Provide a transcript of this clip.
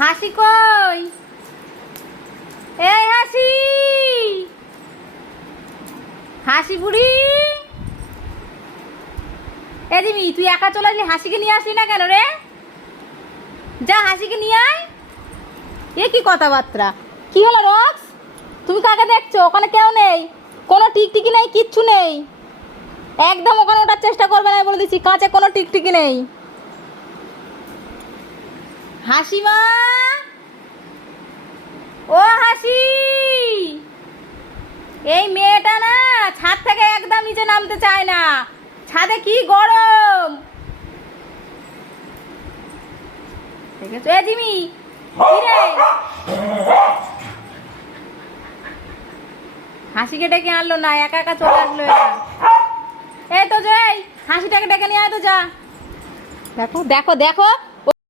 হাসি কই? এই হাসি, হাসি বুড়ি। এ দিমি, তুই একা চলে আসলি, হাসিকে নিয়ে আসলি না কেন রে? যা হাসিকে নিয়ে আয়। এ কি কথাবার্তা? কি হলো রক্স? তুমি কাকে দেখছো? ওখানে কেউ নেই, কোনো টিকটিকি নেই, কিচ্ছু নেই। একদম ওখানে ওঠার চেষ্টা করবে না বলে দিচ্ছি, কাছে কোনো টিকটিকি নেই। হাসিমা, ও হাসি, এই মেয়েটা না ছাদ থেকে একদম নিচে নামতে চায় না। ছাদে কি গরম দেখেছো? এ জিমি, কি রে? হাসিকে ডেকে আনলো না, একা একা চলে আসলো এটা। এই তো জয়, হাসিটাকে ডেকে নিয়ে আয় তো, যা। দেখো দেখো দেখো,